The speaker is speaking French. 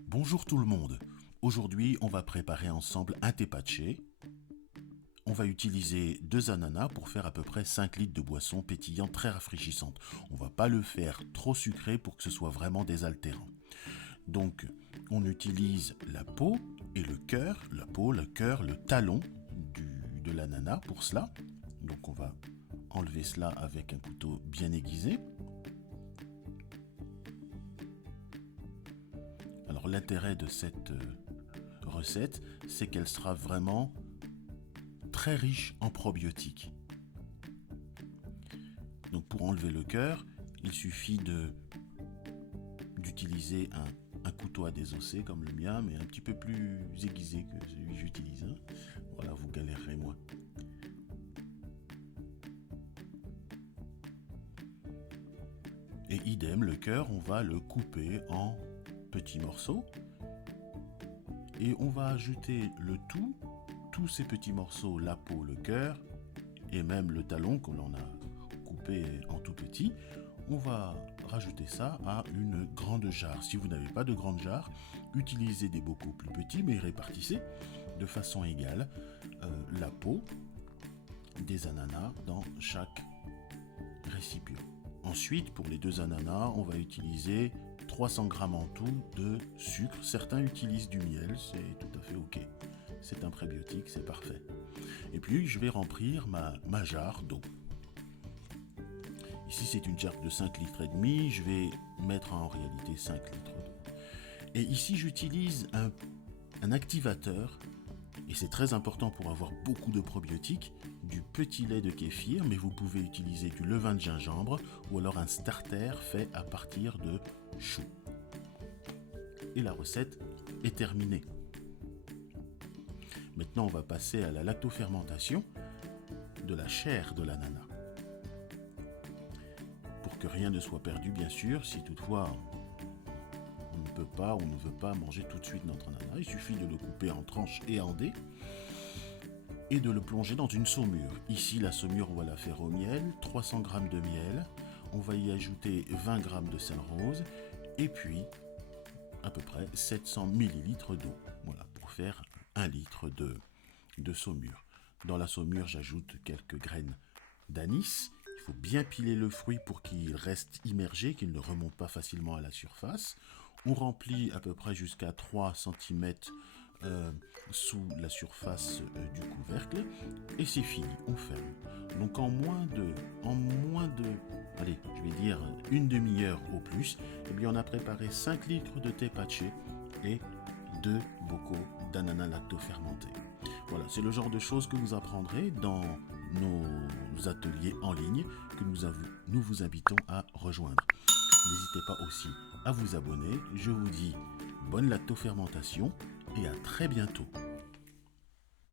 Bonjour tout le monde. Aujourd'hui, on va préparer ensemble un thé patché. On va utiliser 2 ananas pour faire à peu près 5 litres de boisson pétillante très rafraîchissante. On va pas le faire trop sucré pour que ce soit vraiment désaltérant. Donc, on utilise la peau et le cœur, la peau, le cœur, le talon de l'ananas pour cela. Donc, on va enlever cela avec un couteau bien aiguisé. Alors, l'intérêt de cette recette, c'est qu'elle sera vraiment très riche en probiotiques. Donc pour enlever le cœur, il suffit d'utiliser un couteau à désosser comme le mien, mais un petit peu plus aiguisé que celui que j'utilise. Voilà, vous galérerez moins. Et idem, le cœur, on va le couper en petits morceaux. Et on va ajouter le tout, tous ces petits morceaux, la peau, le cœur, et même le talon qu'on en a coupé en tout petit, on va rajouter ça à une grande jarre. Si vous n'avez pas de grande jarre, utilisez des bocaux plus petits, mais répartissez de façon égale la peau des ananas dans chaque récipient. Ensuite, pour les 2 ananas, on va utiliser 300 g en tout de sucre. Certains utilisent du miel, c'est tout à fait ok. C'est un prébiotique, c'est parfait. Et puis, je vais remplir ma jarre d'eau. Ici, c'est une jarre de 5 litres et demi. Je vais mettre en réalité 5 litres d'eau. Et ici, j'utilise un activateur. Et c'est très important pour avoir beaucoup de probiotiques, du petit lait de kéfir, mais vous pouvez utiliser du levain de gingembre ou alors un starter fait à partir de choux. Et la recette est terminée. Maintenant, on va passer à la lactofermentation de la chair de l'ananas. Pour que rien ne soit perdu, bien sûr, si toutefois on ne peut pas, on ne veut pas manger tout de suite notre ananas, il suffit de le couper en tranches et en dés et de le plonger dans une saumure. Ici, la saumure, on va la faire au miel, 300 g de miel, on va y ajouter 20 g de sel rose et puis à peu près 700 ml d'eau. Voilà, pour faire 1 litre de saumure. Dans la saumure, j'ajoute quelques graines d'anis. Il faut bien piler le fruit pour qu'il reste immergé, qu'il ne remonte pas facilement à la surface. On remplit à peu près jusqu'à 3 cm sous la surface du couvercle et c'est fini, on ferme. Donc en moins de, allez, je vais dire une demi-heure au plus, eh bien on a préparé 5 litres de thé patché et 2 bocaux d'ananas lactofermentés. Voilà, c'est le genre de choses que vous apprendrez dans nos ateliers en ligne que nous vous invitons à rejoindre. N'hésitez pas aussi à vous abonner. Je vous dis bonne lactofermentation et à très bientôt.